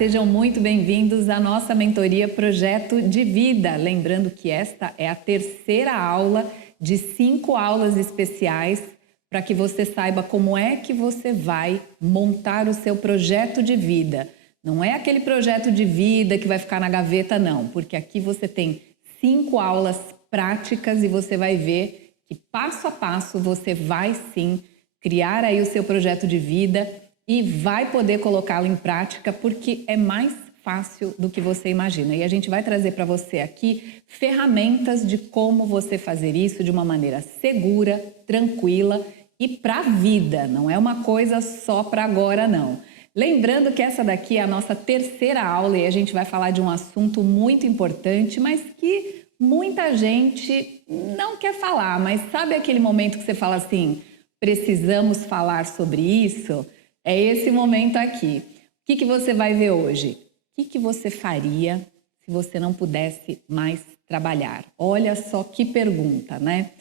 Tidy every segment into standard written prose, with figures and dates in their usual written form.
sejam muito bem-vindos à nossa mentoria Projeto de Vida. Lembrando que esta é a terceira aula de 5 aulas especiais para que você saiba como é que você vai montar o seu projeto de vida. Não é aquele projeto de vida que vai ficar na gaveta, não, porque aqui você tem 5 aulas práticas e você vai ver que passo a passo você vai sim criar aí o seu projeto de vida e vai poder colocá-lo em prática porque é mais fácil do que você imagina. E a gente vai trazer para você aqui ferramentas de como você fazer isso de uma maneira segura, tranquila e para a vida. Não é uma coisa só para agora, não. Lembrando que essa daqui é a nossa terceira aula e a gente vai falar de um assunto muito importante, mas que muita gente não quer falar. Mas sabe aquele momento que você fala assim, precisamos falar sobre isso? É esse momento aqui. O que você vai ver hoje? O que você faria se você não pudesse mais trabalhar? Olha só que pergunta, né?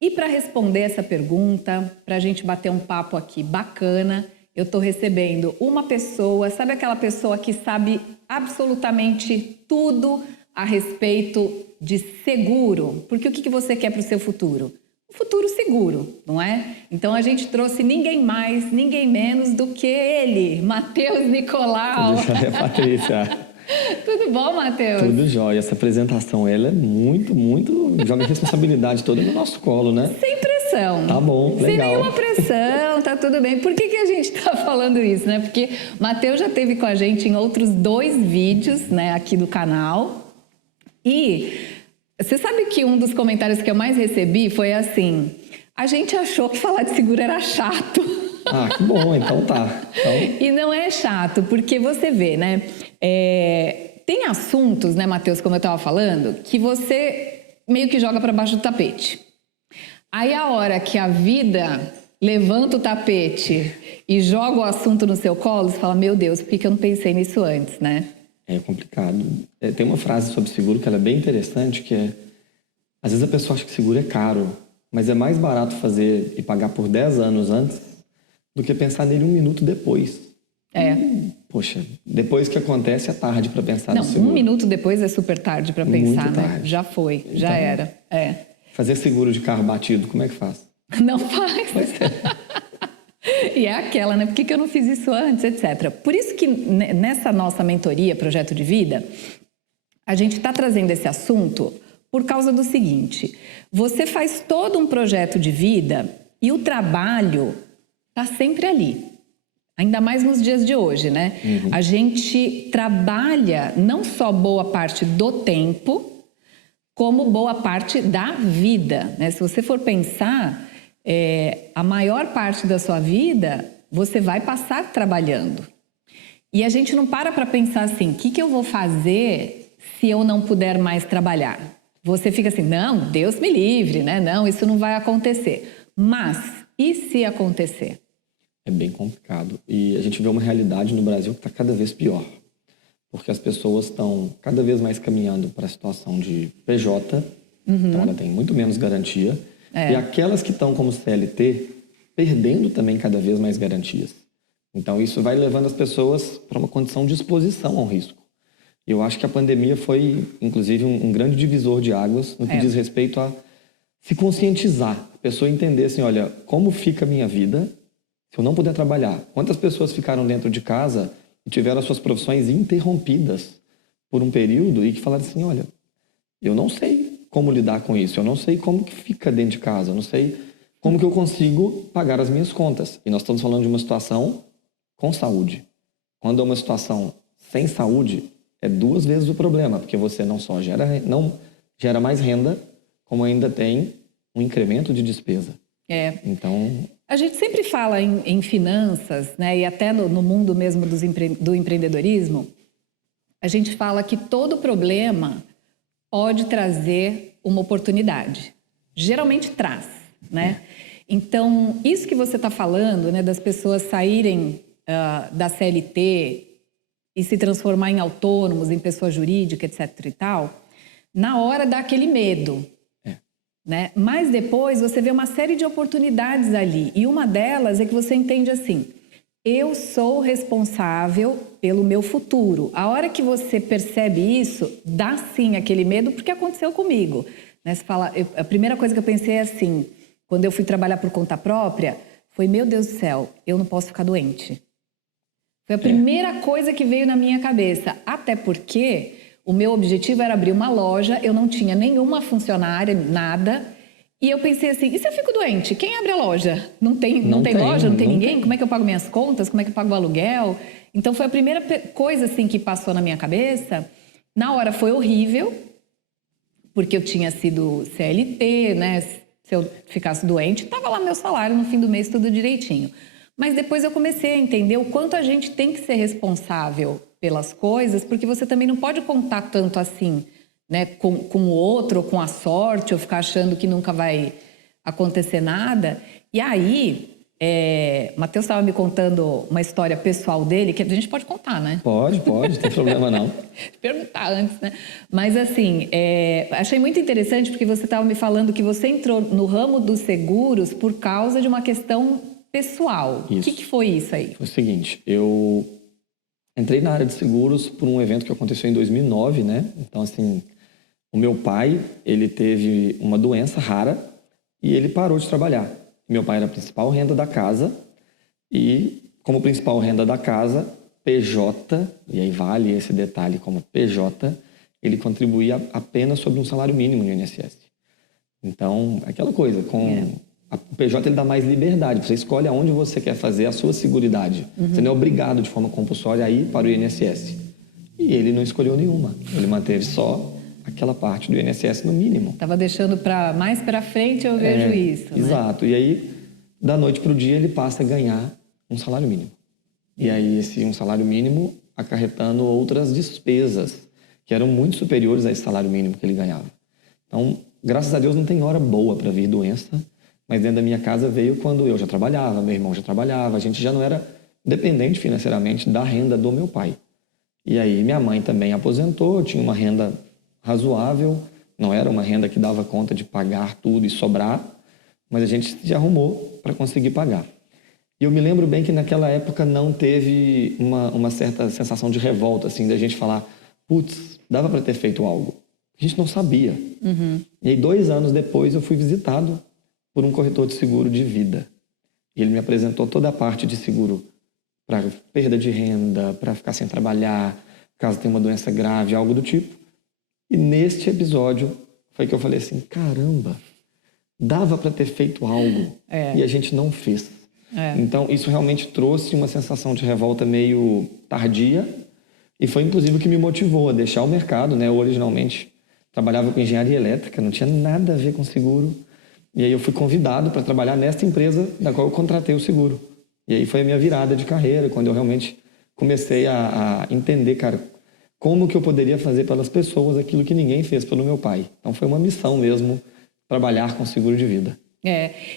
E para responder essa pergunta, para a gente bater um papo aqui bacana, eu estou recebendo uma pessoa, sabe aquela pessoa que sabe absolutamente tudo a respeito de seguro? Porque o que você quer para o seu futuro? Futuro seguro, não é? Então a gente trouxe ninguém mais, ninguém menos do que ele, Matheus Nicolau. Tudo jóia, Patrícia. Tudo bom, Matheus? Tudo jóia. Essa apresentação, ela é muito, joga a responsabilidade toda no nosso colo, né? Sem pressão. Tá bom, legal. Sem nenhuma pressão, tá tudo bem. Por que a gente tá falando isso, né? Porque o Matheus já esteve com a gente em outros 2 vídeos, né, aqui do canal. E você sabe que um dos comentários que eu mais recebi foi assim, a gente achou que falar de seguro era chato. Ah, que bom, então tá. E não é chato, porque você vê, né? Tem assuntos, né, Matheus, como eu estava falando, que você meio que joga para baixo do tapete. Aí a hora que a vida levanta o tapete e joga o assunto no seu colo, você fala, meu Deus, por que eu não pensei nisso antes, né? É complicado. Tem uma frase sobre seguro que ela é bem interessante, que é, às vezes a pessoa acha que seguro é caro, mas é mais barato fazer e pagar por 10 anos antes do que pensar nele 1 minuto depois. Poxa, depois que acontece é tarde para pensar no seguro. 1 minuto depois é super tarde para pensar, muito né? tarde. Já foi, então, já era. Fazer seguro de carro batido, como é que faz? Não faz. E é aquela, né? Por que eu não fiz isso antes, etc. Por isso que nessa nossa mentoria, Projeto de Vida, a gente está trazendo esse assunto por causa do seguinte, você faz todo um projeto de vida e o trabalho está sempre ali. Ainda mais nos dias de hoje, né? A gente trabalha não só boa parte do tempo, como boa parte da vida, né? Se você for pensar, a maior parte da sua vida você vai passar trabalhando. E a gente não para pensar assim, o que eu vou fazer se eu não puder mais trabalhar? Você fica assim, não, Deus me livre, né? Não, isso não vai acontecer. Mas, e se acontecer? É bem complicado. E a gente vê uma realidade no Brasil que está cada vez pior. Porque as pessoas estão cada vez mais caminhando para a situação de PJ, então ela tem muito menos garantia. E aquelas que estão como CLT, perdendo também cada vez mais garantias. Então isso vai levando as pessoas para uma condição de exposição ao risco. E eu acho que a pandemia foi, inclusive, um grande divisor de águas no que diz respeito a se conscientizar. A pessoa entender assim, olha, como fica a minha vida se eu não puder trabalhar? Quantas pessoas ficaram dentro de casa e tiveram as suas profissões interrompidas por um período e que falaram assim, olha, eu não sei como lidar com isso, eu não sei como que fica dentro de casa, eu não sei como que eu consigo pagar as minhas contas. E nós estamos falando de uma situação com saúde. Quando é uma situação sem saúde, é 2 vezes o problema, porque você não só não gera mais renda, como ainda tem um incremento de despesa. Então, a gente sempre fala em finanças, né? E até no mundo mesmo do empreendedorismo, a gente fala que todo problema pode trazer uma oportunidade. Geralmente traz, né? Então, isso que você está falando, né? Das pessoas saírem da CLT e se transformar em autônomos, em pessoa jurídica, etc. e tal, na hora dá aquele medo. Né? Mas depois você vê uma série de oportunidades ali. E uma delas é que você entende assim, eu sou responsável pelo meu futuro. A hora que você percebe isso, dá sim aquele medo, porque aconteceu comigo. Né? Você fala, a primeira coisa que eu pensei é assim, quando eu fui trabalhar por conta própria, foi, meu Deus do céu, eu não posso ficar doente. Foi a primeira coisa que veio na minha cabeça. Até porque o meu objetivo era abrir uma loja, eu não tinha nenhuma funcionária, nada. E eu pensei assim, e se eu fico doente? Quem abre a loja? Não tem loja, não tem ninguém? Como é que eu pago minhas contas? Como é que eu pago o aluguel? Então foi a primeira coisa assim que passou na minha cabeça. Na hora foi horrível, porque eu tinha sido CLT, né? Se eu ficasse doente, estava lá meu salário no fim do mês, tudo direitinho. Mas depois eu comecei a entender o quanto a gente tem que ser responsável pelas coisas, porque você também não pode contar tanto assim, né, com o outro, ou com a sorte, ou ficar achando que nunca vai acontecer nada. E aí, Matheus estava me contando uma história pessoal dele, que a gente pode contar, né? Pode, não tem problema não. Perguntar antes, né? Mas assim, achei muito interessante porque você estava me falando que você entrou no ramo dos seguros por causa de uma questão pessoal. Isso. O que foi isso aí? Foi o seguinte, eu entrei na área de seguros por um evento que aconteceu em 2009, né? Então, assim, o meu pai, ele teve uma doença rara e ele parou de trabalhar. Meu pai era a principal renda da casa e, como principal renda da casa, PJ, e aí vale esse detalhe como PJ, ele contribuía apenas sobre um salário mínimo no INSS. Então, aquela coisa, o PJ ele dá mais liberdade, você escolhe aonde você quer fazer a sua seguridade. Você não é obrigado de forma compulsória a ir para o INSS. E ele não escolheu nenhuma, ele manteve só aquela parte do INSS no mínimo. Estava deixando mais para frente, eu vejo isso. Exato, né? E aí, da noite para o dia, ele passa a ganhar um salário mínimo. E aí, esse um salário mínimo acarretando outras despesas, que eram muito superiores a esse salário mínimo que ele ganhava. Então, graças a Deus, não tem hora boa para vir doença, mas dentro da minha casa veio quando eu já trabalhava, meu irmão já trabalhava, a gente já não era dependente financeiramente da renda do meu pai. E aí, minha mãe também aposentou, tinha uma renda razoável, não era uma renda que dava conta de pagar tudo e sobrar, mas a gente se arrumou para conseguir pagar. E eu me lembro bem que naquela época não teve uma certa sensação de revolta, assim, da gente falar, putz, dava para ter feito algo. A gente não sabia. Uhum. E aí, 2 anos depois, eu fui visitado por um corretor de seguro de vida. E ele me apresentou toda a parte de seguro para perda de renda, para ficar sem trabalhar, caso tenha uma doença grave, algo do tipo. E neste episódio foi que eu falei assim, caramba, dava para ter feito algo e a gente não fez. Então, isso realmente trouxe uma sensação de revolta meio tardia e foi, inclusive, o que me motivou a deixar o mercado, né? Eu, originalmente, trabalhava com engenharia elétrica, não tinha nada a ver com seguro. E aí eu fui convidado para trabalhar nesta empresa da qual eu contratei o seguro. E aí foi a minha virada de carreira, quando eu realmente comecei a entender, cara, como que eu poderia fazer pelas pessoas aquilo que ninguém fez pelo meu pai. Então foi uma missão mesmo, trabalhar com seguro de vida.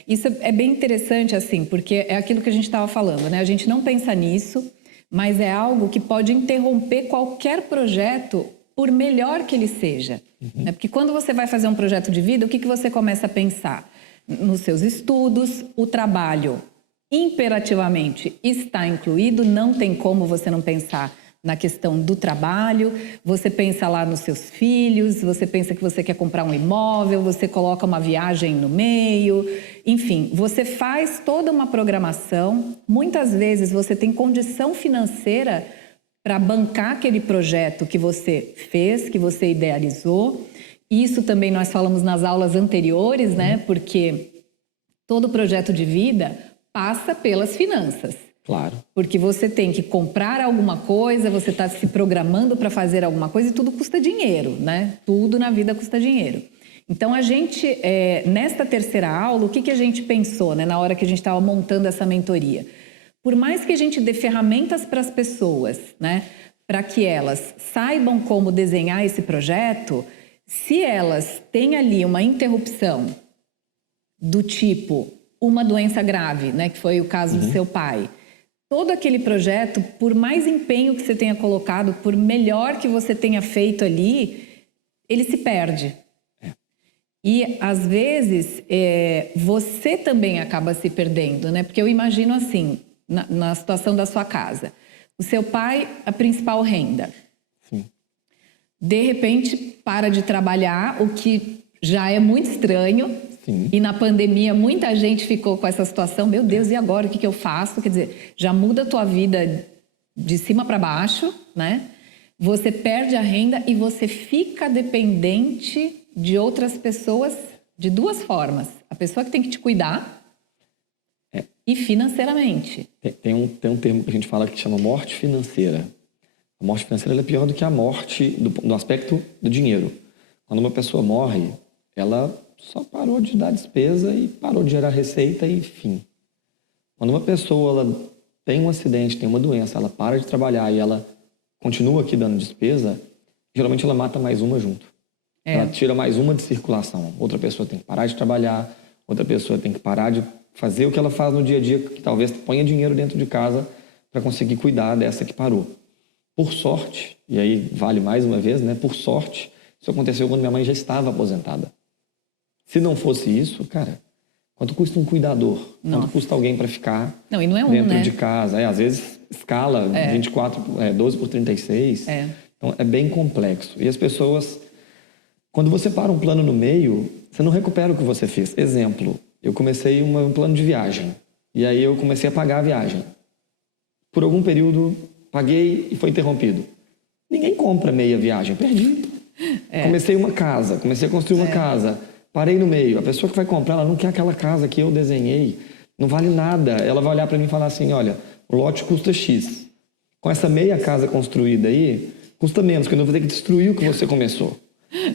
Isso é bem interessante, assim, porque é aquilo que a gente estava falando, né? A gente não pensa nisso, mas é algo que pode interromper qualquer projeto, por melhor que ele seja. Né? Porque quando você vai fazer um projeto de vida, o que você começa a pensar? Nos seus estudos, o trabalho imperativamente está incluído, não tem como você não pensar na questão do trabalho, você pensa lá nos seus filhos, você pensa que você quer comprar um imóvel, você coloca uma viagem no meio, enfim, você faz toda uma programação, muitas vezes você tem condição financeira para bancar aquele projeto que você fez, que você idealizou. Isso também nós falamos nas aulas anteriores, né? Porque todo projeto de vida passa pelas finanças. Claro. Porque você tem que comprar alguma coisa, você está se programando para fazer alguma coisa e tudo custa dinheiro, né? Tudo na vida custa dinheiro. Então, a gente, nesta terceira aula, o que a gente pensou, né, na hora que a gente estava montando essa mentoria? Por mais que a gente dê ferramentas para as pessoas, né, para que elas saibam como desenhar esse projeto, se elas têm ali uma interrupção do tipo uma doença grave, né, que foi o caso do seu pai, todo aquele projeto, por mais empenho que você tenha colocado, por melhor que você tenha feito ali, ele se perde. E, às vezes, você também acaba se perdendo, né? Porque eu imagino assim, na situação da sua casa. O seu pai, a principal renda. Sim. De repente, para de trabalhar, o que já é muito estranho. Sim. E na pandemia, muita gente ficou com essa situação. Meu Deus, e agora? O que eu faço? Quer dizer, já muda a tua vida de cima para baixo, né? Você perde a renda e você fica dependente de outras pessoas de duas formas. A pessoa que tem que te cuidar e financeiramente. Tem um termo que a gente fala que chama morte financeira. A morte financeira ela é pior do que a morte do aspecto do dinheiro. Quando uma pessoa morre, ela só parou de dar despesa e parou de gerar receita e fim. Quando uma pessoa ela tem um acidente, tem uma doença, ela para de trabalhar e ela continua aqui dando despesa, geralmente ela mata mais uma junto. Ela tira mais uma de circulação. Outra pessoa tem que parar de trabalhar, outra pessoa tem que parar de fazer o que ela faz no dia a dia, que talvez ponha dinheiro dentro de casa para conseguir cuidar dessa que parou. Por sorte, e aí vale mais uma vez, né? Por sorte, isso aconteceu quando minha mãe já estava aposentada. Se não fosse isso, cara, quanto custa um cuidador? Nossa. Quanto custa alguém para ficar não, e não é dentro né? de casa? Às vezes escala 12 por 36. Então é bem complexo. E as pessoas, quando você para um plano no meio, você não recupera o que você fez. Exemplo, eu comecei um plano de viagem. E aí eu comecei a pagar a viagem. Por algum período, paguei e foi interrompido. Ninguém compra meia viagem, perdi. Comecei uma casa, comecei a construir uma casa. Parei no meio. A pessoa que vai comprar, ela não quer aquela casa que eu desenhei. Não vale nada. Ela vai olhar para mim e falar assim, olha, o lote custa X. Com essa meia casa construída aí, custa menos, porque eu não vou ter que destruir o que você começou.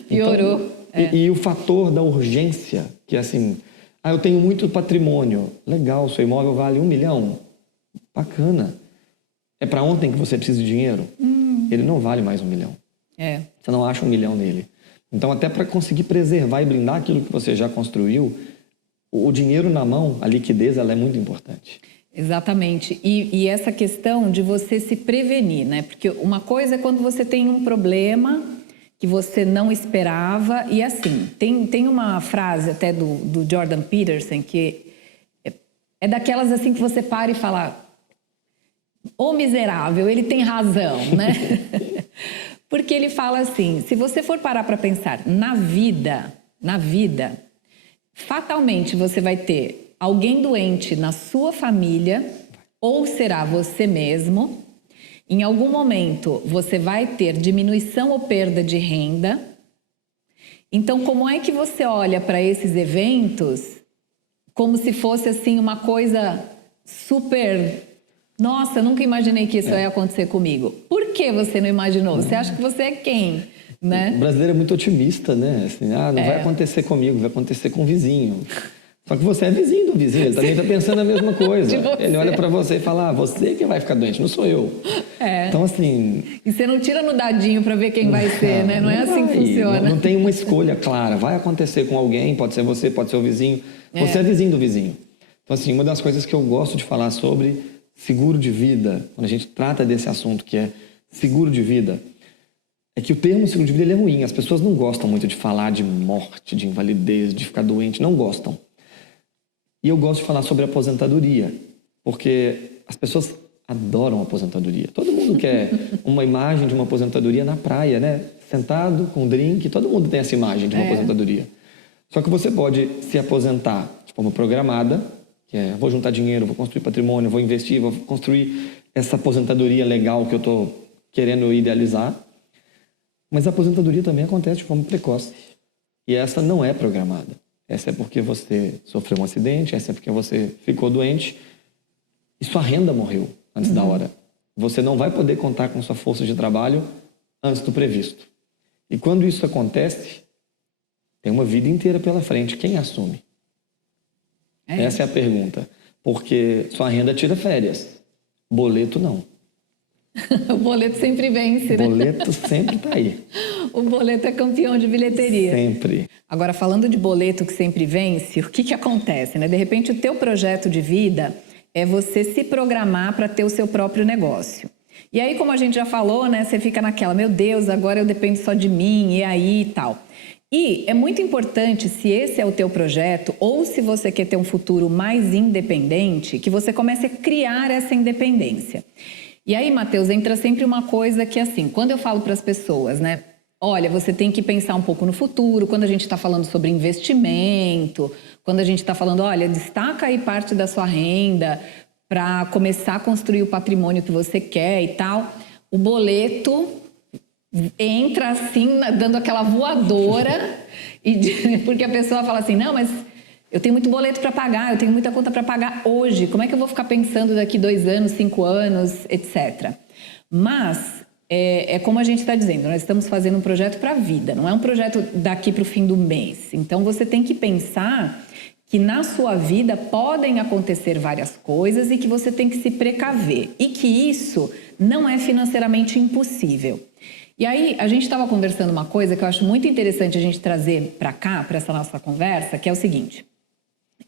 Piorou. Então, e o fator da urgência, que é assim, eu tenho muito patrimônio. Legal, seu imóvel vale 1 milhão. Bacana. É para ontem que você precisa de dinheiro? Ele não vale mais 1 milhão. Você não acha 1 milhão nele. Então, até para conseguir preservar e blindar aquilo que você já construiu, o dinheiro na mão, a liquidez, ela é muito importante. Exatamente. E essa questão de você se prevenir, né? Porque uma coisa é quando você tem um problema que você não esperava. E assim, tem uma frase até do Jordan Peterson que é daquelas assim que você para e fala, ô miserável, ele tem razão, né? Porque ele fala assim, se você for parar para pensar na vida, fatalmente você vai ter alguém doente na sua família, ou será você mesmo. Em algum momento você vai ter diminuição ou perda de renda. Então, como é que você olha para esses eventos como se fosse assim uma coisa super... Nossa, eu nunca imaginei que isso ia acontecer comigo. Por que você não imaginou? Você acha que você é quem? Né? O brasileiro é muito otimista, né? Assim, não vai acontecer comigo, vai acontecer com o vizinho. Só que você é vizinho do vizinho, ele também está pensando a mesma coisa. Ele olha para você e fala, você que vai ficar doente, não sou eu. Então, assim... E você não tira no dadinho para ver quem vai ser, né? Não é assim que funciona. Não tem uma escolha clara. Vai acontecer com alguém, pode ser você, pode ser o vizinho. Você é vizinho do vizinho. Então, assim, uma das coisas que eu gosto de falar sobre seguro de vida, quando a gente trata desse assunto que é seguro de vida, é que o termo seguro de vida ele é ruim. As pessoas não gostam muito de falar de morte, de invalidez, de ficar doente, não gostam. E eu gosto de falar sobre aposentadoria, porque as pessoas adoram aposentadoria. Todo mundo quer uma imagem de uma aposentadoria na praia, né? Sentado, com um drink, todo mundo tem essa imagem de uma aposentadoria. Só que você pode se aposentar de forma programada, que é, vou juntar dinheiro, vou construir patrimônio, vou investir, vou construir essa aposentadoria legal que eu estou querendo idealizar. Mas a aposentadoria também acontece de forma precoce. E essa não é programada. Essa é porque você sofreu um acidente, essa é porque você ficou doente e sua renda morreu antes da hora. Você não vai poder contar com sua força de trabalho antes do previsto. E quando isso acontece, tem uma vida inteira pela frente. Quem assume? Essa é a pergunta. Porque sua renda tira férias. Boleto não. O boleto sempre vence, né? O boleto sempre está aí. O boleto é campeão de bilheteria. Sempre. Agora, falando de boleto que sempre vence, o que acontece, né? De repente, o teu projeto de vida é você se programar para ter o seu próprio negócio. E aí, como a gente já falou, né? Você fica naquela, meu Deus, agora eu dependo só de mim, e aí e tal. E é muito importante, se esse é o teu projeto ou se você quer ter um futuro mais independente, que você comece a criar essa independência. E aí, Matheus, entra sempre uma coisa que, assim, quando eu falo para as pessoas, né? Olha, você tem que pensar um pouco no futuro, quando a gente está falando sobre investimento, quando a gente está falando, olha, destaca aí parte da sua renda para começar a construir o patrimônio que você quer e tal. O boleto entra assim, dando aquela voadora, porque a pessoa fala assim, não, mas eu tenho muito boleto para pagar, eu tenho muita conta para pagar hoje, como é que eu vou ficar pensando daqui 2 anos, 5 anos, etc. Mas, é como a gente está dizendo, nós estamos fazendo um projeto para a vida, não é um projeto daqui para o fim do mês. Então, você tem que pensar que na sua vida podem acontecer várias coisas e que você tem que se precaver. E que isso não é financeiramente impossível. E aí, a gente estava conversando uma coisa que eu acho muito interessante a gente trazer para cá, para essa nossa conversa, que é o seguinte.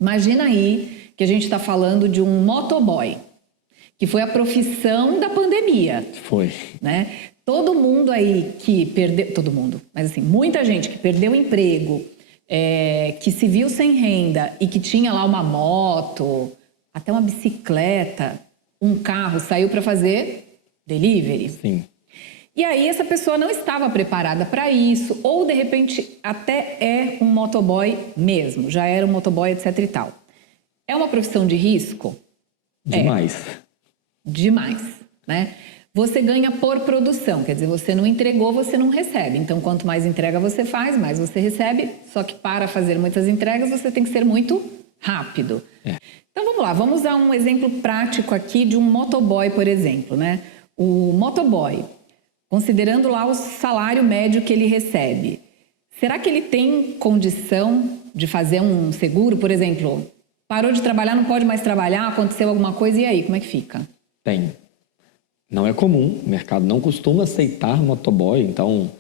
Imagina aí que a gente está falando de um motoboy, que foi a profissão da pandemia. Foi. Né? Todo mundo aí que perdeu... Todo mundo, mas assim, muita gente que perdeu o emprego, que se viu sem renda e que tinha lá uma moto, até uma bicicleta, um carro, saiu para fazer delivery. Sim. E aí essa pessoa não estava preparada para isso, ou de repente até é um motoboy mesmo, já era um motoboy, etc e tal. É uma profissão de risco? Demais. Demais, né? Você ganha por produção, quer dizer, você não entregou, você não recebe. Então, quanto mais entrega você faz, mais você recebe. Só que para fazer muitas entregas, você tem que ser muito rápido. Então, vamos lá, vamos usar um exemplo prático aqui de um motoboy, por exemplo, né? O motoboy, considerando lá o salário médio que ele recebe, será que ele tem condição de fazer um seguro? Por exemplo, parou de trabalhar, não pode mais trabalhar, aconteceu alguma coisa, e aí, como é que fica? Tem. Não é comum, o mercado não costuma aceitar motoboy, então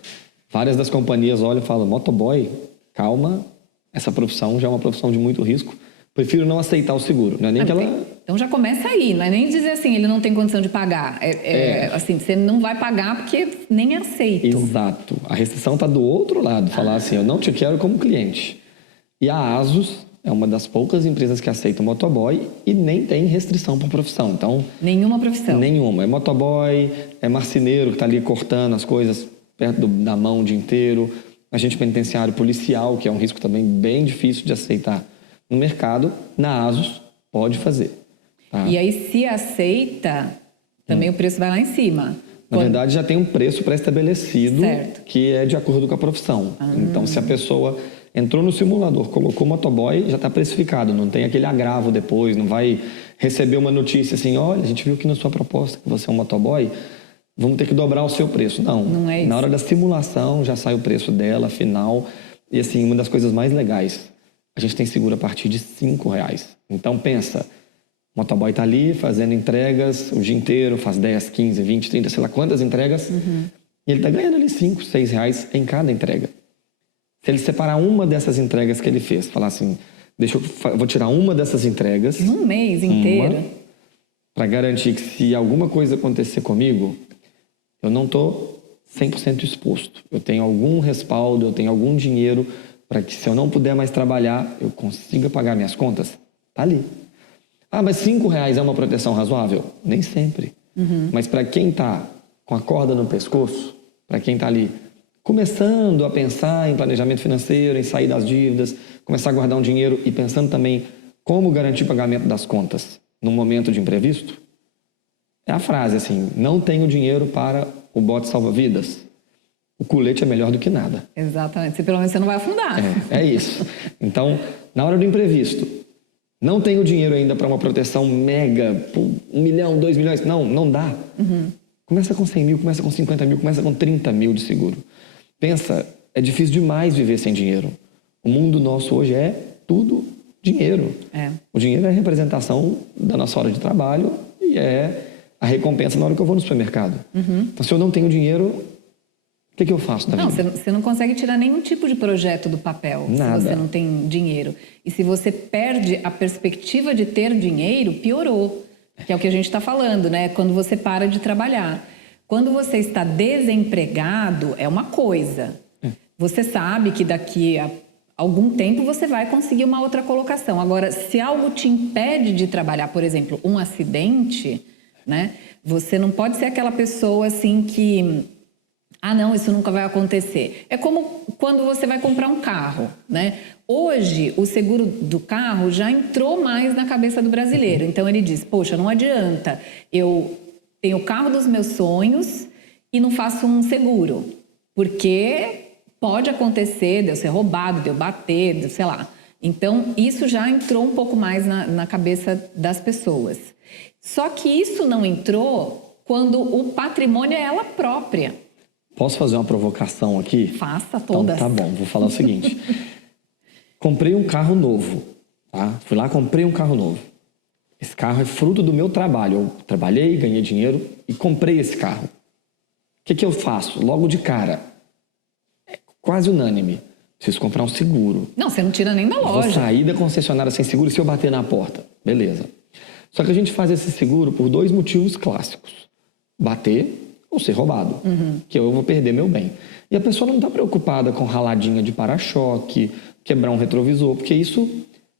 várias das companhias olham e falam, motoboy, calma, essa profissão já é uma profissão de muito risco, prefiro não aceitar o seguro. Não é nem que ela... Então já começa aí, não é nem dizer assim, ele não tem condição de pagar. Assim, você não vai pagar porque nem aceito. Exato. A restrição está do outro lado, falar assim, eu não te quero como cliente. E a Asus é uma das poucas empresas que aceita o motoboy e nem tem restrição para profissão. Então, nenhuma profissão? Nenhuma. É motoboy, é marceneiro que está ali cortando as coisas perto da mão o dia inteiro, agente penitenciário, policial, que é um risco também bem difícil de aceitar no mercado, na Asus pode fazer. Tá? E aí, se aceita, também o preço vai lá em cima. Na verdade, já tem um preço pré-estabelecido que é de acordo com a profissão. Então, se a pessoa entrou no simulador, colocou motoboy, já está precificado, não tem aquele agravo depois, não vai receber uma notícia assim, olha, a gente viu que na sua proposta que você é um motoboy, vamos ter que dobrar o seu preço. Não é isso. Na hora da simulação já sai o preço dela, final. E assim, uma das coisas mais legais, a gente tem seguro a partir de R$5. Então pensa, o motoboy está ali fazendo entregas o dia inteiro, faz 10, 15, 20, 30, sei lá quantas entregas, e ele está ganhando ali R$5, R$6 em cada entrega. Se ele separar uma dessas entregas que ele fez, falar assim, vou tirar uma dessas entregas... Num mês inteiro. Para garantir que se alguma coisa acontecer comigo, eu não estou 100% exposto. Eu tenho algum respaldo, eu tenho algum dinheiro para que se eu não puder mais trabalhar, eu consiga pagar minhas contas. Tá ali. Ah, mas R$5 é uma proteção razoável? Nem sempre. Mas para quem está com a corda no pescoço, para quem está ali começando a pensar em planejamento financeiro, em sair das dívidas, começar a guardar um dinheiro e pensando também como garantir o pagamento das contas num momento de imprevisto, é a frase assim, não tenho dinheiro para o bote salva-vidas, o colete é melhor do que nada. Exatamente, pelo menos você não vai afundar. É isso. Então, na hora do imprevisto, não tenho dinheiro ainda para uma proteção mega, por 1 milhão, 2 milhões, não dá. Começa com 100 mil, começa com 50 mil, começa com 30 mil de seguro. Pensa, é difícil demais viver sem dinheiro. O mundo nosso hoje é tudo dinheiro. O dinheiro é a representação da nossa hora de trabalho e é a recompensa na hora que eu vou no supermercado. Então, se eu não tenho dinheiro, o que eu faço da vida? Você não consegue tirar nenhum tipo de projeto do papel Nada. se você não tem dinheiro. E se você perde a perspectiva de ter dinheiro, piorou. Que é o que a gente está falando, né? Quando você para de trabalhar. Quando você está desempregado, é uma coisa. você sabe que daqui a algum tempo você vai conseguir uma outra colocação. Agora, se algo te impede de trabalhar, por exemplo, um acidente, né? Você não pode ser aquela pessoa assim que... Ah, não, isso nunca vai acontecer. É como quando você vai comprar um carro, né? Hoje, o seguro do carro já entrou mais na cabeça do brasileiro. Então, ele diz, poxa, não adianta, eu tenho o carro dos meus sonhos e não faço um seguro. Porque pode acontecer de eu ser roubado, de eu bater, de, sei lá. Então, isso já entrou um pouco mais na cabeça das pessoas. Só que isso não entrou quando o patrimônio é ela própria. Posso fazer uma provocação aqui? Faça todas. Então, tá bom, vou falar o seguinte. Comprei um carro novo, tá? Fui lá, comprei um carro novo. Esse carro é fruto do meu trabalho. Eu trabalhei, ganhei dinheiro e comprei esse carro. O que eu faço? Logo de cara, é quase unânime. Preciso comprar um seguro. Não, você não tira nem da loja. Vou sair da concessionária sem seguro se eu bater na porta. Beleza. Só que a gente faz esse seguro por 2 motivos clássicos. Bater ou ser roubado, que eu vou perder meu bem. E a pessoa não está preocupada com raladinha de para-choque, quebrar um retrovisor, porque isso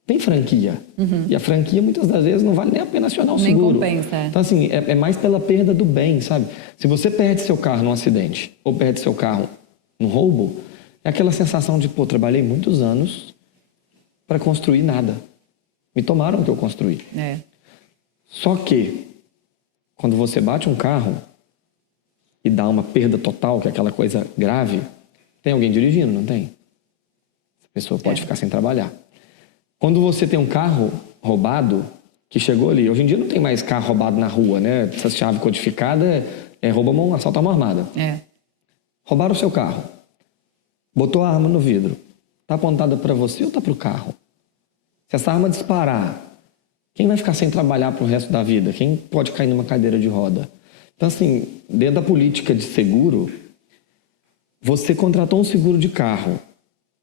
tem franquia. E a franquia, muitas das vezes, não vale nem a pena acionar o seguro. Nem compensa. Então, assim, é mais pela perda do bem, sabe? Se você perde seu carro num acidente ou perde seu carro num roubo, é aquela sensação de, pô, trabalhei muitos anos para construir nada. Me tomaram o que eu construí. É. Só que, quando você bate um carro e dá uma perda total, que é aquela coisa grave, tem alguém dirigindo, não tem? A pessoa pode ficar sem trabalhar. Quando você tem um carro roubado, que chegou ali, hoje em dia não tem mais carro roubado na rua, né? Essa chave codificada é roubo, assalto à mão armada. É. Roubaram o seu carro, botou a arma no vidro, tá apontada para você ou tá para o carro? Se essa arma disparar, quem vai ficar sem trabalhar pro resto da vida? Quem pode cair numa cadeira de roda? Então, assim, dentro da política de seguro, você contratou um seguro de carro,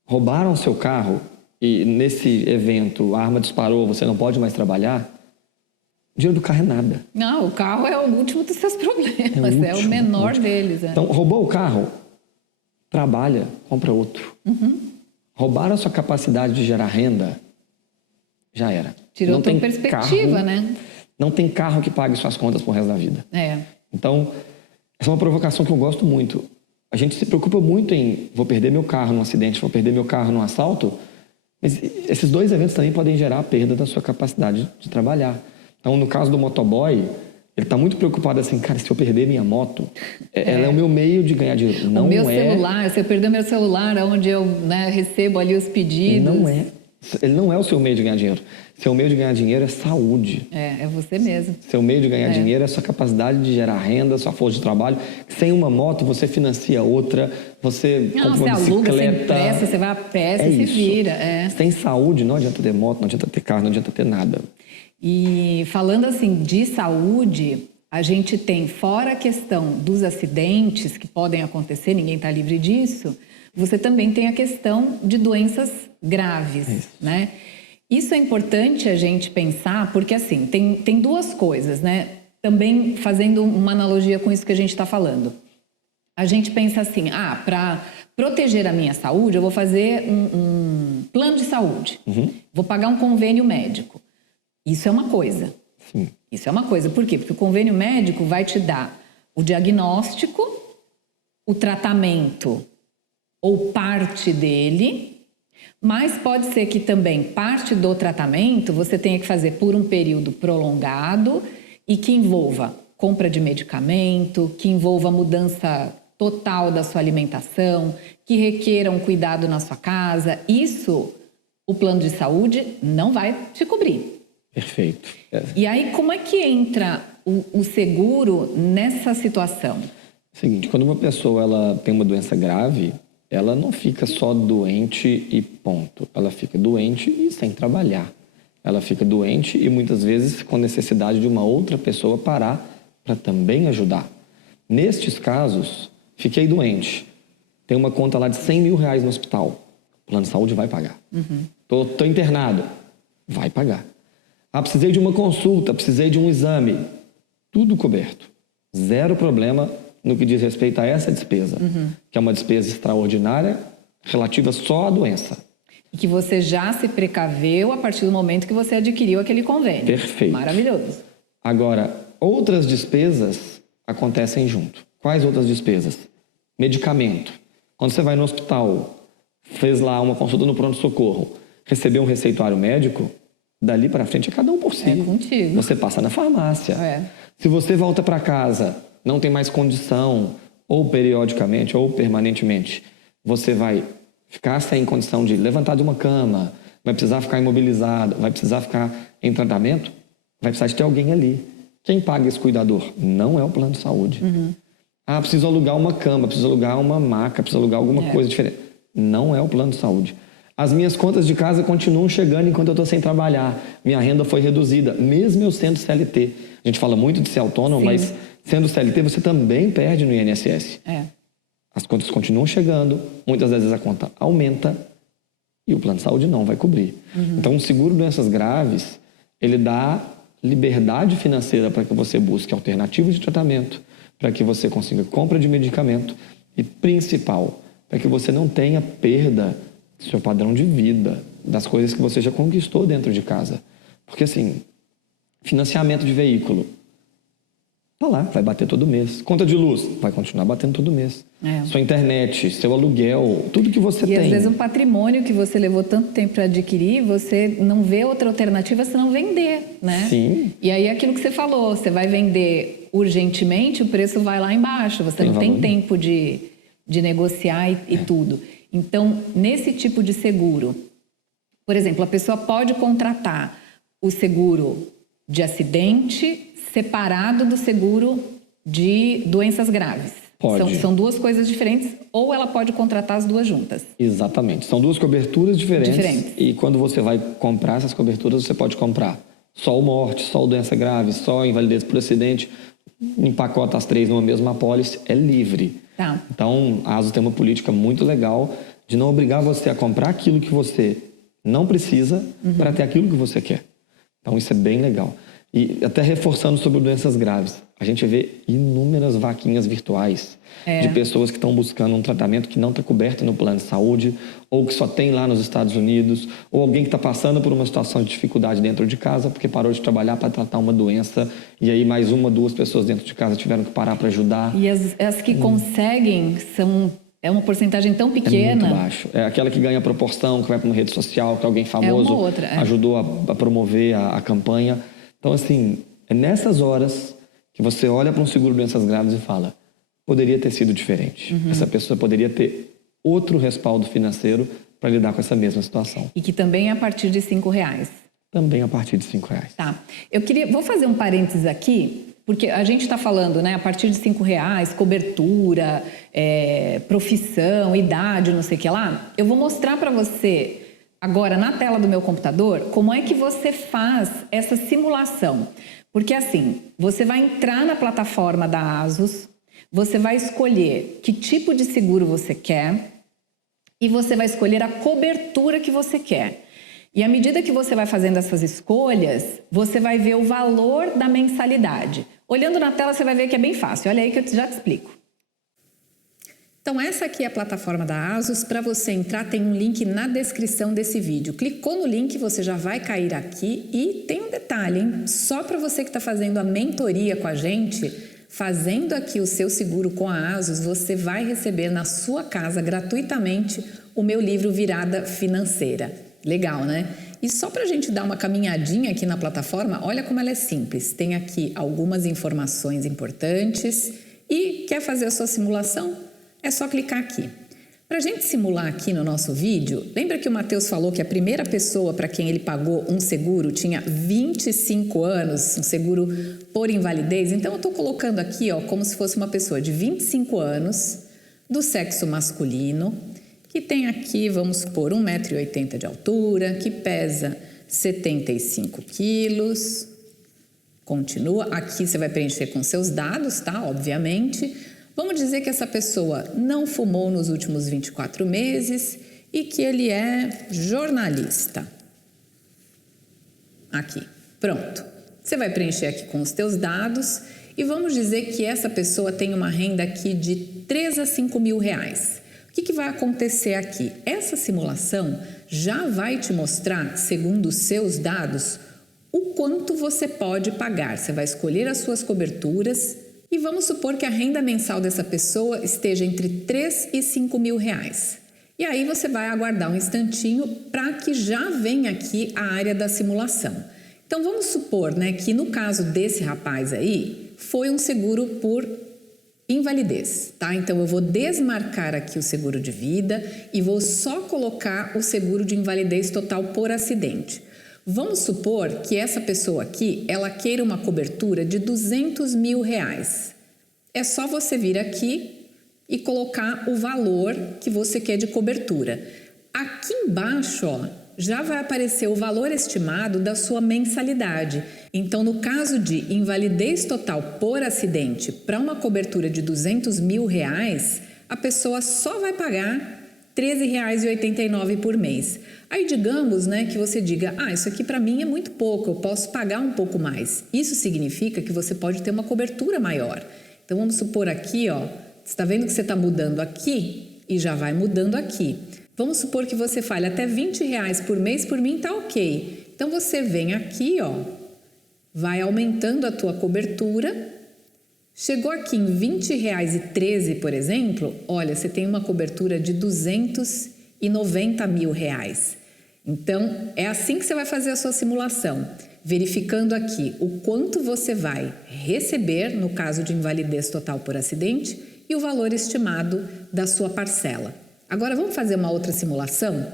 roubaram o seu carro e nesse evento a arma disparou, você não pode mais trabalhar, o dinheiro do carro é nada. Não, o carro é o último dos seus problemas, é o menor deles. É. Então, roubou o carro, trabalha, compra outro. Roubaram a sua capacidade de gerar renda, já era. Tirou não tua tem perspectiva, carro, né? Não tem carro que pague suas contas pro resto da vida. É. Então, essa é uma provocação que eu gosto muito. A gente se preocupa muito em vou perder meu carro num acidente, vou perder meu carro num assalto, mas esses 2 eventos também podem gerar a perda da sua capacidade de trabalhar. Então, no caso do motoboy, ele está muito preocupado assim, cara, se eu perder minha moto, ela é o meu meio de ganhar dinheiro. Não o meu é... celular, se eu perder meu celular, onde eu recebo ali os pedidos... Não é. Ele não é o seu meio de ganhar dinheiro. Seu meio de ganhar dinheiro é saúde. É você mesmo. Seu meio de ganhar dinheiro é a sua capacidade de gerar renda, sua força de trabalho. Sem uma moto, você financia outra, você compra uma aluga, bicicleta. você empresta, você vai a pé, você se vira. É. Sem saúde, não adianta ter moto, não adianta ter carro, não adianta ter nada. E falando assim de saúde, a gente tem, fora a questão dos acidentes que podem acontecer, ninguém está livre disso, você também tem a questão de doenças graves, né? Isso é importante a gente pensar, porque assim, tem 2 coisas, né? Também fazendo uma analogia com isso que a gente está falando. A gente pensa assim, para proteger a minha saúde, eu vou fazer um plano de saúde. Vou pagar um convênio médico. Isso é uma coisa. Sim. Isso é uma coisa. Por quê? Porque o convênio médico vai te dar o diagnóstico, o tratamento ou parte dele, mas pode ser que também parte do tratamento você tenha que fazer por um período prolongado e que envolva compra de medicamento, que envolva mudança total da sua alimentação, que requeira um cuidado na sua casa. Isso, o plano de saúde não vai te cobrir. Perfeito. E aí, como é que entra o seguro nessa situação? Seguinte, quando uma pessoa ela tem uma doença grave, ela não fica só doente e ponto. Ela fica doente e sem trabalhar. Ela fica doente e muitas vezes com necessidade de uma outra pessoa parar para também ajudar. Nestes casos, fiquei doente. Tem uma conta lá de R$100 mil no hospital. O plano de saúde vai pagar. Tô internado. Vai pagar. Precisei de uma consulta, precisei de um exame. Tudo coberto. Zero problema no que diz respeito a essa despesa, que é uma despesa extraordinária relativa só à doença. E que você já se precaveu a partir do momento que você adquiriu aquele convênio. Perfeito. Maravilhoso. Agora, outras despesas acontecem junto. Quais outras despesas? Medicamento. Quando você vai no hospital, fez lá uma consulta no pronto-socorro, recebeu um receituário médico, dali para frente é cada um por si. É contigo. Você passa na farmácia. É. Se você volta para casa, não tem mais condição, ou periodicamente, ou permanentemente, você vai ficar sem condição de levantar de uma cama, vai precisar ficar imobilizado, vai precisar ficar em tratamento, vai precisar de ter alguém ali. Quem paga esse cuidador? Não é o plano de saúde. Ah, preciso alugar uma cama, preciso alugar uma maca, preciso alugar alguma coisa diferente. Não é o plano de saúde. As minhas contas de casa continuam chegando enquanto eu estou sem trabalhar. Minha renda foi reduzida, mesmo eu sendo CLT. A gente fala muito de ser autônomo, Sim. mas sendo CLT você também perde no INSS. É. As contas continuam chegando, muitas vezes a conta aumenta e o plano de saúde não vai cobrir. Então, o seguro doenças graves, ele dá liberdade financeira para que você busque alternativas de tratamento, para que você consiga compra de medicamento e, principal, para que você não tenha perda do seu padrão de vida, das coisas que você já conquistou dentro de casa. Porque, assim, financiamento de veículo, tá lá, vai bater todo mês. Conta de luz, vai continuar batendo todo mês. É. Sua internet, seu aluguel, tudo que você tem. E às vezes um patrimônio que você levou tanto tempo para adquirir, você não vê outra alternativa senão vender, né? Sim. E aí aquilo que você falou, você vai vender urgentemente, o preço vai lá embaixo, você não tem tempo de negociar e tudo. Então, nesse tipo de seguro, por exemplo, a pessoa pode contratar o seguro de acidente separado do seguro de doenças graves. Pode. São duas coisas diferentes, ou ela pode contratar as duas juntas. Exatamente. São duas coberturas diferentes. Diferentes. E quando você vai comprar essas coberturas, você pode comprar só o morte, só o doença grave, só a invalidez por acidente, empacota as três numa mesma apólice, é livre. Tá. Então, a ASO tem uma política muito legal de não obrigar você a comprar aquilo que você não precisa para ter aquilo que você quer. Então, isso é bem legal. E até reforçando sobre doenças graves, a gente vê inúmeras vaquinhas virtuais de pessoas que estão buscando um tratamento que não está coberto no plano de saúde, ou que só tem lá nos Estados Unidos, ou alguém que está passando por uma situação de dificuldade dentro de casa porque parou de trabalhar para tratar uma doença e aí mais uma, duas pessoas dentro de casa tiveram que parar para ajudar. E as que conseguem é uma porcentagem tão pequena. É muito baixo. É aquela que ganha proporção, que vai para uma rede social, que alguém famoso uma outra, ajudou a promover a campanha. Então, assim, é nessas horas que você olha para um seguro de doenças graves e fala, poderia ter sido diferente. Essa pessoa poderia ter outro respaldo financeiro para lidar com essa mesma situação. E que também é a partir de R$5. Também a partir de R$5. Tá. Vou fazer um parênteses aqui, porque a gente está falando, né, a partir de R$5, cobertura, profissão, idade, não sei o que lá. Eu vou mostrar para você agora na tela do meu computador como é que você faz essa simulação. Porque assim, você vai entrar na plataforma da ASUS, você vai escolher que tipo de seguro você quer e você vai escolher a cobertura que você quer. E à medida que você vai fazendo essas escolhas, você vai ver o valor da mensalidade. Olhando na tela, você vai ver que é bem fácil. Olha aí que eu já te explico. Então, essa aqui é a plataforma da ASUS. Para você entrar, tem um link na descrição desse vídeo. Clicou no link, você já vai cair aqui. E tem um detalhe, hein? Só para você que está fazendo a mentoria com a gente, fazendo aqui o seu seguro com a ASUS, você vai receber na sua casa gratuitamente o meu livro Virada Financeira. Legal, né? E só para a gente dar uma caminhadinha aqui na plataforma, olha como ela é simples. Tem aqui algumas informações importantes. E quer fazer a sua simulação? É só clicar aqui. Para a gente simular aqui no nosso vídeo, lembra que o Matheus falou que a primeira pessoa para quem ele pagou um seguro tinha 25 anos, um seguro por invalidez? Então eu estou colocando aqui como se fosse uma pessoa de 25 anos, do sexo masculino, que tem aqui, vamos supor, 1,80 m de altura, que pesa 75 quilos. Continua, aqui você vai preencher com seus dados, tá? Obviamente. Vamos dizer que essa pessoa não fumou nos últimos 24 meses e que ele é jornalista. Aqui, pronto. Você vai preencher aqui com os teus dados e vamos dizer que essa pessoa tem uma renda aqui de 3 a 5 mil reais. O que vai acontecer aqui? Essa simulação já vai te mostrar, segundo os seus dados, o quanto você pode pagar. Você vai escolher as suas coberturas e vamos supor que a renda mensal dessa pessoa esteja entre 3 e 5 mil reais. E aí você vai aguardar um instantinho para que já venha aqui a área da simulação. Então vamos supor, né, que no caso desse rapaz aí, foi um seguro por invalidez, tá? Então eu vou desmarcar aqui o seguro de vida e vou só colocar o seguro de invalidez total por acidente. Vamos supor que essa pessoa aqui, ela queira uma cobertura de 200 mil reais. É só você vir aqui e colocar o valor que você quer de cobertura. Aqui embaixo, ó, já vai aparecer o valor estimado da sua mensalidade. Então, no caso de invalidez total por acidente para uma cobertura de 200 mil reais, a pessoa só vai pagar R$ 13,89 por mês. Aí digamos, né, que você diga, isso aqui para mim é muito pouco, eu posso pagar um pouco mais. Isso significa que você pode ter uma cobertura maior. Então vamos supor aqui, ó, você está vendo que você está mudando aqui e já vai mudando aqui. Vamos supor que você fale até R$20 por mês, por mim tá ok. Então você vem aqui, ó, vai aumentando a tua cobertura. Chegou aqui em R$20,13, por exemplo, olha, você tem uma cobertura de 290 mil reais. Então, é assim que você vai fazer a sua simulação, verificando aqui o quanto você vai receber, no caso de invalidez total por acidente, e o valor estimado da sua parcela. Agora, vamos fazer uma outra simulação?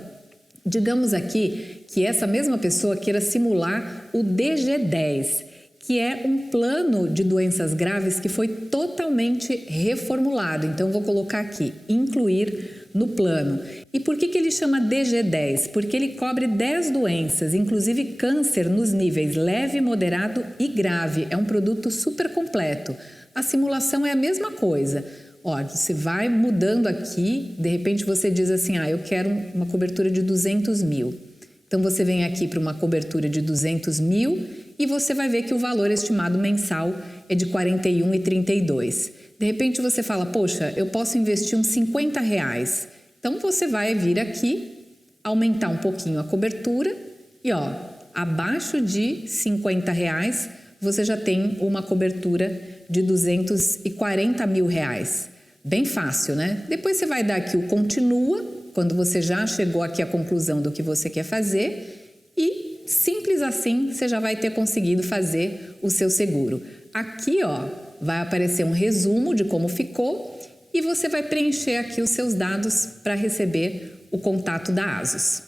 Digamos aqui que essa mesma pessoa queira simular o DG10, que é um plano de doenças graves que foi totalmente reformulado. Então, vou colocar aqui, incluir no plano. E por que ele chama DG10? Porque ele cobre 10 doenças, inclusive câncer nos níveis leve, moderado e grave. É um produto super completo. A simulação é a mesma coisa. Ó, você vai mudando aqui, de repente você diz assim, eu quero uma cobertura de 200 mil. Então, você vem aqui para uma cobertura de 200 mil e você vai ver que o valor estimado mensal é de R$ 41,32. De repente, você fala, poxa, eu posso investir uns R$50. Então, você vai vir aqui, aumentar um pouquinho a cobertura e, ó, abaixo de R$50, você já tem uma cobertura de 240 mil reais. Bem fácil, né? Depois você vai dar aqui o continua, quando você já chegou aqui à conclusão do que você quer fazer e simples assim você já vai ter conseguido fazer o seu seguro. Aqui, ó, vai aparecer um resumo de como ficou e você vai preencher aqui os seus dados para receber o contato da ASUS.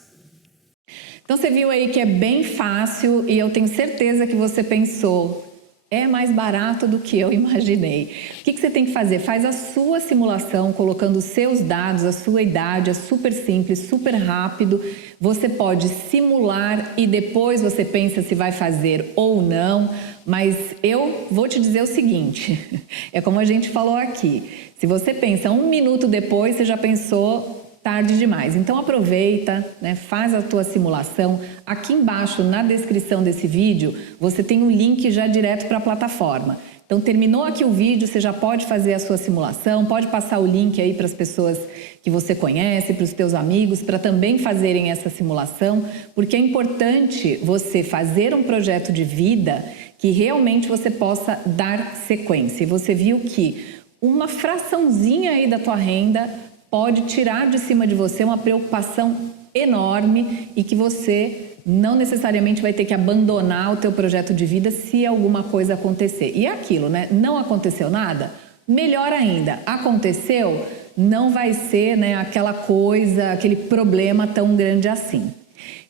Então você viu aí que é bem fácil e eu tenho certeza que você pensou, é mais barato do que eu imaginei. O que você tem que fazer? Faz a sua simulação, colocando os seus dados, a sua idade, é super simples, super rápido. Você pode simular e depois você pensa se vai fazer ou não, mas eu vou te dizer o seguinte, é como a gente falou aqui, se você pensa 1 minuto depois, você já pensou tarde demais. Então aproveita, né, faz a tua simulação. Aqui embaixo na descrição desse vídeo você tem um link já direto para a plataforma. Então terminou aqui o vídeo, você já pode fazer a sua simulação, pode passar o link aí para as pessoas que você conhece, para os teus amigos, para também fazerem essa simulação, porque é importante você fazer um projeto de vida que realmente você possa dar sequência. E você viu que uma fraçãozinha aí da tua renda pode tirar de cima de você uma preocupação enorme e que você não necessariamente vai ter que abandonar o teu projeto de vida se alguma coisa acontecer. E é aquilo, né? Não aconteceu nada? Melhor ainda, aconteceu, não vai ser, né, aquela coisa, aquele problema tão grande assim.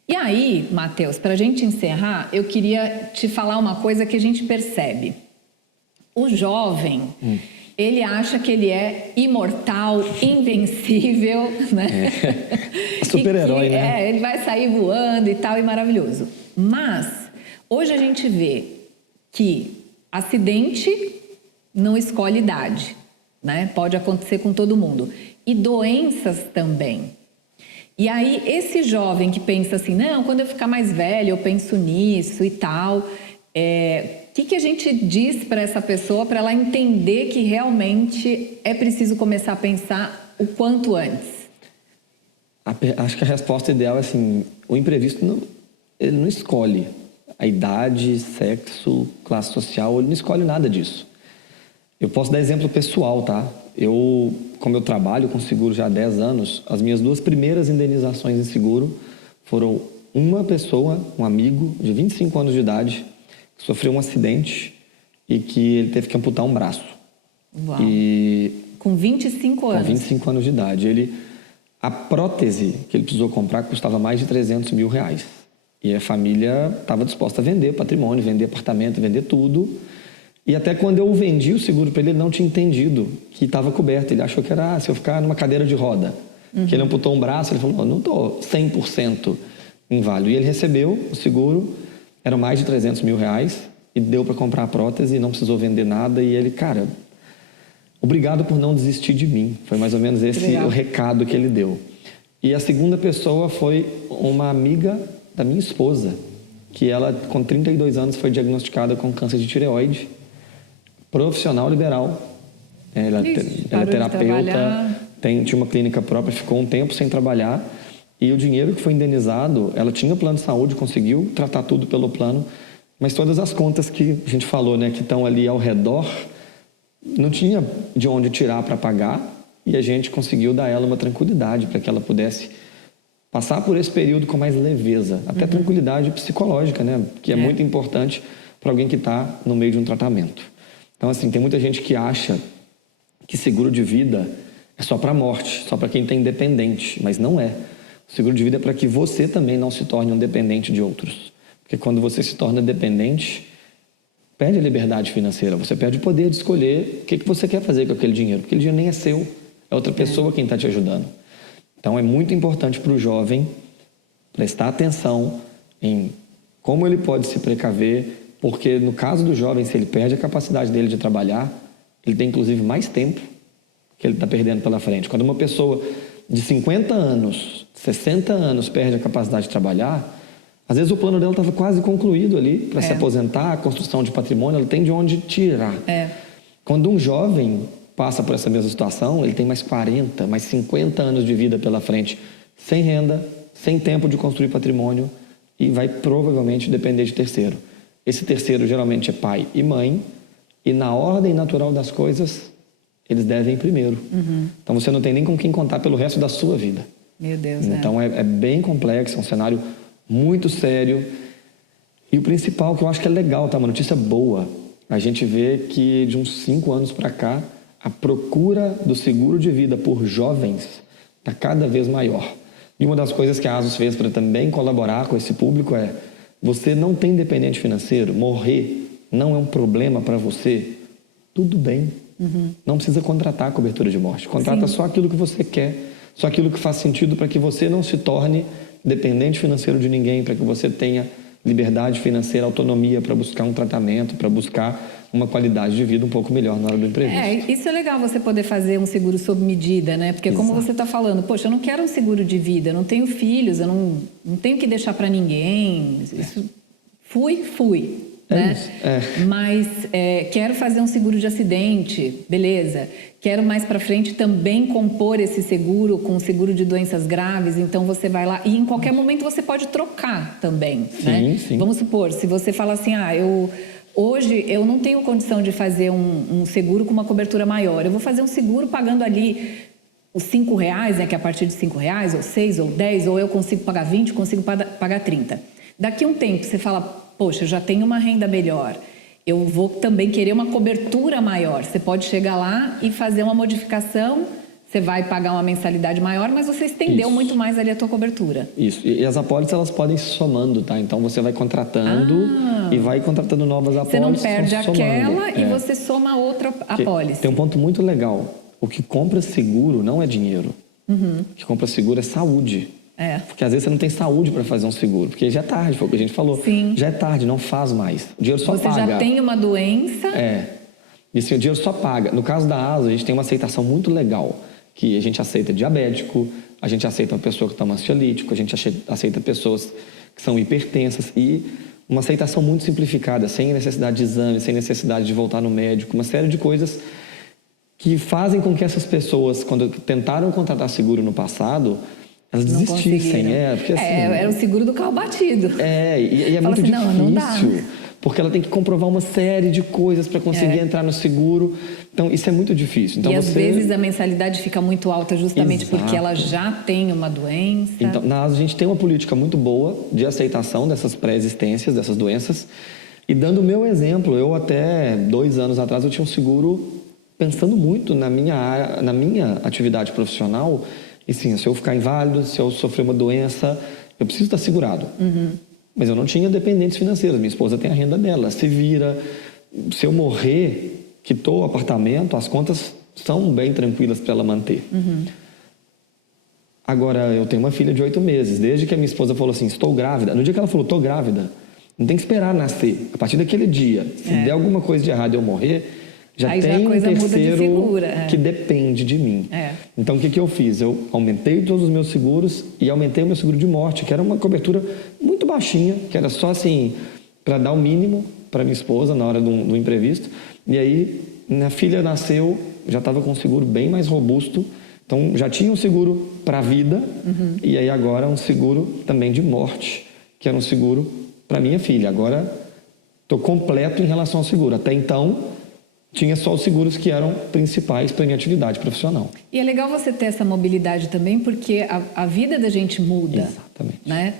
E aí, Matheus, para a gente encerrar, eu queria te falar uma coisa que a gente percebe. O jovem... Ele acha que ele é imortal, invencível, né? Super-herói, né? Ele vai sair voando e tal, e maravilhoso. Mas, hoje a gente vê que acidente não escolhe idade, né? Pode acontecer com todo mundo. E doenças também. E aí, esse jovem que pensa assim, não, quando eu ficar mais velho eu penso nisso e tal... O que a gente diz para essa pessoa para ela entender que realmente é preciso começar a pensar o quanto antes? Acho que a resposta ideal é assim, o imprevisto ele não escolhe a idade, sexo, classe social, ele não escolhe nada disso. Eu posso dar exemplo pessoal, tá? Como eu trabalho com seguro já há 10 anos, as minhas 2 primeiras indenizações em seguro foram uma pessoa, um amigo de 25 anos de idade, que sofreu um acidente e que ele teve que amputar um braço. Uau. E com 25 anos? Com 25 anos de idade. A prótese que ele precisou comprar custava mais de 300 mil reais. E a família estava disposta a vender patrimônio, vender apartamento, vender tudo. E até quando eu vendi o seguro para ele, ele não tinha entendido que estava coberto. Ele achou que era se eu ficar numa cadeira de roda. Que ele amputou um braço, ele falou, não estou 100% inválido. E ele recebeu o seguro, eram mais de 300 mil reais, e deu para comprar a prótese, e não precisou vender nada. E ele, cara, obrigado por não desistir de mim. Foi mais ou menos esse o recado que ele deu. E a segunda pessoa foi uma amiga da minha esposa, que ela, com 32 anos, foi diagnosticada com câncer de tireoide, profissional liberal. Ela é terapeuta, tinha uma clínica própria, ficou um tempo sem trabalhar. E o dinheiro que foi indenizado, ela tinha plano de saúde, conseguiu tratar tudo pelo plano, mas todas as contas que a gente falou, né, que estão ali ao redor, não tinha de onde tirar para pagar, e a gente conseguiu dar a ela uma tranquilidade para que ela pudesse passar por esse período com mais leveza, até tranquilidade psicológica, né, que é muito importante para alguém que está no meio de um tratamento. Então, assim, tem muita gente que acha que seguro de vida é só para a morte, só para quem tem dependente, mas não é. O seguro de vida é para que você também não se torne um dependente de outros. Porque quando você se torna dependente, perde a liberdade financeira, você perde o poder de escolher o que você quer fazer com aquele dinheiro, porque aquele dinheiro nem é seu, é outra pessoa quem está te ajudando. Então é muito importante para o jovem prestar atenção em como ele pode se precaver, porque no caso do jovem, se ele perde a capacidade dele de trabalhar, ele tem inclusive mais tempo que ele está perdendo pela frente. Quando uma pessoa de 50 anos, 60 anos perde a capacidade de trabalhar, às vezes o plano dela estava quase concluído ali para se aposentar, a construção de patrimônio, ela tem de onde tirar. Quando um jovem passa por essa mesma situação, ele tem mais 40, mais 50 anos de vida pela frente, sem renda, sem tempo de construir patrimônio e vai provavelmente depender de terceiro. Esse terceiro geralmente é pai e mãe, e na ordem natural das coisas, eles devem ir primeiro. Então você não tem nem com quem contar pelo resto da sua vida. Meu Deus, Então é bem complexo, é um cenário muito sério. E o principal, que eu acho que é legal, tá? Uma notícia boa. A gente vê que de uns 5 anos para cá, a procura do seguro de vida por jovens está cada vez maior. E uma das coisas que a ASUS fez para também colaborar com esse público é: você não tem dependente financeiro, morrer não é um problema para você, tudo bem. Não precisa contratar a cobertura de morte. Contrata só aquilo que você quer, só aquilo que faz sentido para que você não se torne dependente financeiro de ninguém, para que você tenha liberdade financeira, autonomia para buscar um tratamento, para buscar uma qualidade de vida um pouco melhor na hora do imprevisto. Isso é legal, você poder fazer um seguro sob medida, né? Porque como você está falando, poxa, eu não quero um seguro de vida, eu não tenho filhos, eu não tenho que deixar para ninguém. Isso, fui. Né? Mas quero fazer um seguro de acidente, beleza. Quero mais para frente também compor esse seguro com um seguro de doenças graves, então você vai lá e em qualquer momento você pode trocar também, né? Vamos supor, se você fala assim, hoje eu não tenho condição de fazer um seguro com uma cobertura maior, eu vou fazer um seguro pagando ali os R$5, né, que é a partir de R$5, ou 6, ou 10, ou eu consigo pagar 20, consigo pagar 30. Daqui a um tempo você fala, poxa, eu já tenho uma renda melhor, eu vou também querer uma cobertura maior. Você pode chegar lá e fazer uma modificação, você vai pagar uma mensalidade maior, mas você estendeu muito mais ali a tua cobertura. Isso, e as apólices elas podem se somando, tá? Então você vai contratando e vai contratando novas apólices. Você não perde aquela e você soma outra apólice. Tem um ponto muito legal, o que compra seguro não é dinheiro, o que compra seguro é saúde. Porque às vezes você não tem saúde para fazer um seguro, porque já é tarde, foi o que a gente falou. Já é tarde, não faz mais. O dinheiro só paga. Você já tem uma doença. E assim, o dinheiro só paga. No caso da ASA, a gente tem uma aceitação muito legal, que a gente aceita diabético, a gente aceita uma pessoa que toma ansiolítico, a gente aceita pessoas que são hipertensas e uma aceitação muito simplificada, sem necessidade de exame, sem necessidade de voltar no médico, uma série de coisas que fazem com que essas pessoas, quando tentaram contratar seguro no passado, elas Não desistissem. conseguiram. Porque, assim, Era o seguro do carro batido. E é Fala muito assim, difícil. não dá. Porque ela tem que comprovar uma série de coisas para conseguir entrar no seguro. Então, isso é muito difícil. Então, e às vezes a mensalidade fica muito alta justamente porque ela já tem uma doença. Então, na ASO, a gente tem uma política muito boa de aceitação dessas pré-existências, dessas doenças. E dando o meu exemplo, eu até 2 anos atrás eu tinha um seguro pensando muito na minha atividade profissional. E sim, se eu ficar inválido, se eu sofrer uma doença, eu preciso estar segurado. Mas eu não tinha dependentes financeiros. Minha esposa tem a renda dela, se vira. Se eu morrer, quitou o apartamento, as contas são bem tranquilas para ela manter. Agora, eu tenho uma filha de 8 meses. Desde que a minha esposa falou assim, estou grávida. No dia que ela falou, estou grávida, não tem que esperar nascer. A partir daquele dia, se der alguma coisa de errado e eu morrer, já aí tem já a coisa um muda de terceiro figura, que depende de mim. É. Então, o que eu fiz? Eu aumentei todos os meus seguros e aumentei o meu seguro de morte, que era uma cobertura muito baixinha, que era só assim, para dar o mínimo para minha esposa na hora do imprevisto. E aí, minha filha nasceu, já estava com um seguro bem mais robusto. Então, já tinha um seguro para a vida e aí agora um seguro também de morte, que era um seguro para minha filha. Agora, estou completo em relação ao seguro. Até então, tinha só os seguros que eram principais para a minha atividade profissional. E é legal você ter essa mobilidade também, porque a vida da gente muda. Exatamente. Né?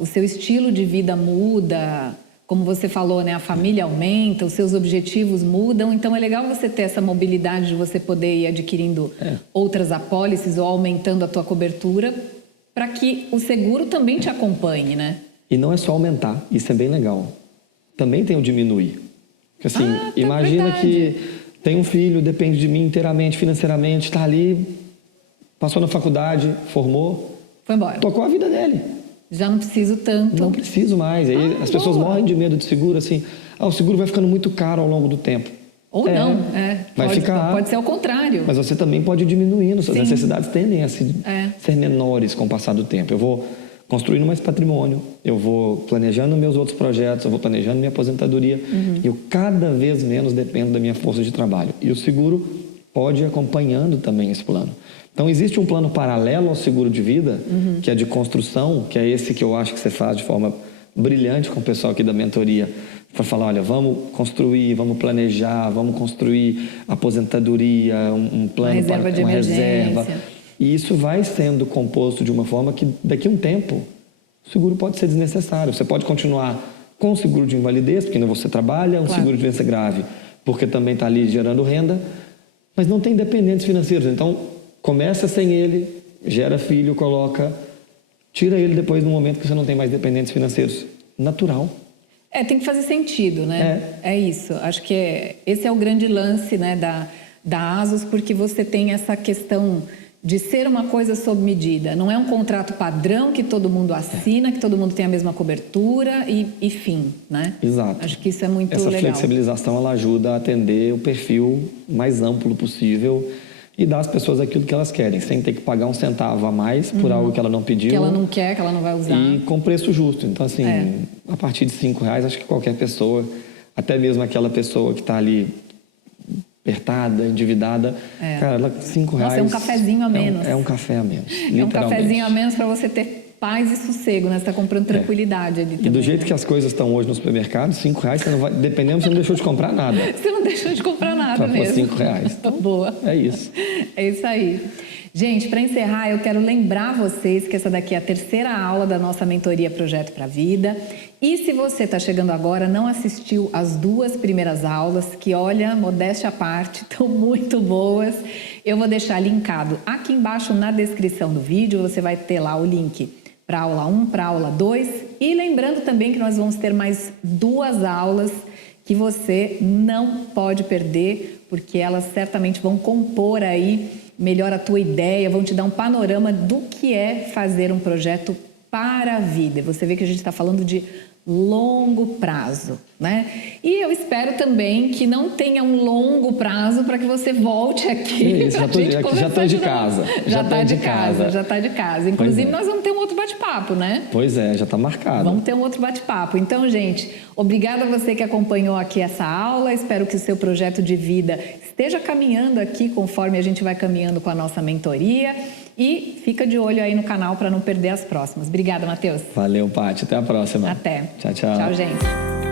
O seu estilo de vida muda, como você falou, né? A família aumenta, os seus objetivos mudam. Então, é legal você ter essa mobilidade de você poder ir adquirindo outras apólices ou aumentando a tua cobertura para que o seguro também te acompanhe, né? E não é só aumentar, isso é bem legal. Também tem o diminuir. Porque assim, imagina verdade. que tem um filho, depende de mim inteiramente, financeiramente, está ali, passou na faculdade, formou, Foi embora. tocou a vida dele. Já não preciso tanto. Não preciso mais. Aí as pessoas morrem de medo de seguro, assim, o seguro vai ficando muito caro ao longo do tempo. Ou não, Vai ficar. Pode ser ao contrário. Mas você também pode ir diminuindo, suas necessidades tendem a ser menores com o passar do tempo. Eu vou construindo mais patrimônio, eu vou planejando meus outros projetos, eu vou planejando minha aposentadoria e eu cada vez menos dependo da minha força de trabalho. E o seguro pode ir acompanhando também esse plano. Então, existe um plano paralelo ao seguro de vida, que é de construção, que é esse que eu acho que você faz de forma brilhante com o pessoal aqui da mentoria, para falar, olha, vamos construir, vamos planejar, vamos construir aposentadoria, um plano para uma reserva. E isso vai sendo composto de uma forma que, daqui a um tempo, o seguro pode ser desnecessário. Você pode continuar com o seguro de invalidez, porque ainda você trabalha, um seguro de doença grave, porque também está ali gerando renda, mas não tem dependentes financeiros. Então, começa sem ele, gera filho, coloca, tira ele depois no momento que você não tem mais dependentes financeiros. Natural. Tem que fazer sentido, né? É isso. Acho que esse é o grande lance, né, da ASOS, porque você tem essa questão de ser uma coisa sob medida. Não é um contrato padrão que todo mundo assina, que todo mundo tem a mesma cobertura e fim, né? Exato. Acho que isso é muito legal. Essa flexibilização, ela ajuda a atender o perfil mais amplo possível e dar às pessoas aquilo que elas querem, sem ter que pagar um centavo a mais por algo que ela não pediu. Que ela não quer, que ela não vai usar. E com preço justo. Então, assim, a partir de R$5, acho que qualquer pessoa, até mesmo aquela pessoa que está ali apertada, endividada, cara, ela R$5... Nossa, é um cafezinho a menos. É um café a menos, É um cafezinho a menos para você ter paz e sossego, né? Você está comprando tranquilidade ali também. E do jeito que as coisas estão hoje no supermercado, R$5, você não vai, dependendo, você não deixou de comprar nada. Você não deixou de comprar nada mesmo. R$5. Boa. É isso. É isso aí. Gente, para encerrar, eu quero lembrar vocês que essa daqui é a terceira aula da nossa mentoria Projeto para a Vida. E se você está chegando agora, não assistiu as 2 primeiras aulas, que olha, modéstia à parte, estão muito boas, eu vou deixar linkado aqui embaixo na descrição do vídeo, você vai ter lá o link para a aula 1, para a aula 2. E lembrando também que nós vamos ter mais 2 aulas que você não pode perder, porque elas certamente vão compor aí melhor a tua ideia, vão te dar um panorama do que é fazer um projeto para a vida. Você vê que a gente está falando de longo prazo, né? E eu espero também que não tenha um longo prazo para que você volte aqui. Já estou de casa. Já está de casa, já está de casa. Inclusive, nós vamos ter um outro bate-papo, né? Pois é, já está marcado. Vamos ter um outro bate-papo. Então, gente, obrigada a você que acompanhou aqui essa aula. Espero que o seu projeto de vida esteja caminhando aqui conforme a gente vai caminhando com a nossa mentoria. E fica de olho aí no canal para não perder as próximas. Obrigada, Matheus. Valeu, Paty. Até a próxima. Até. Tchau, tchau. Tchau, gente.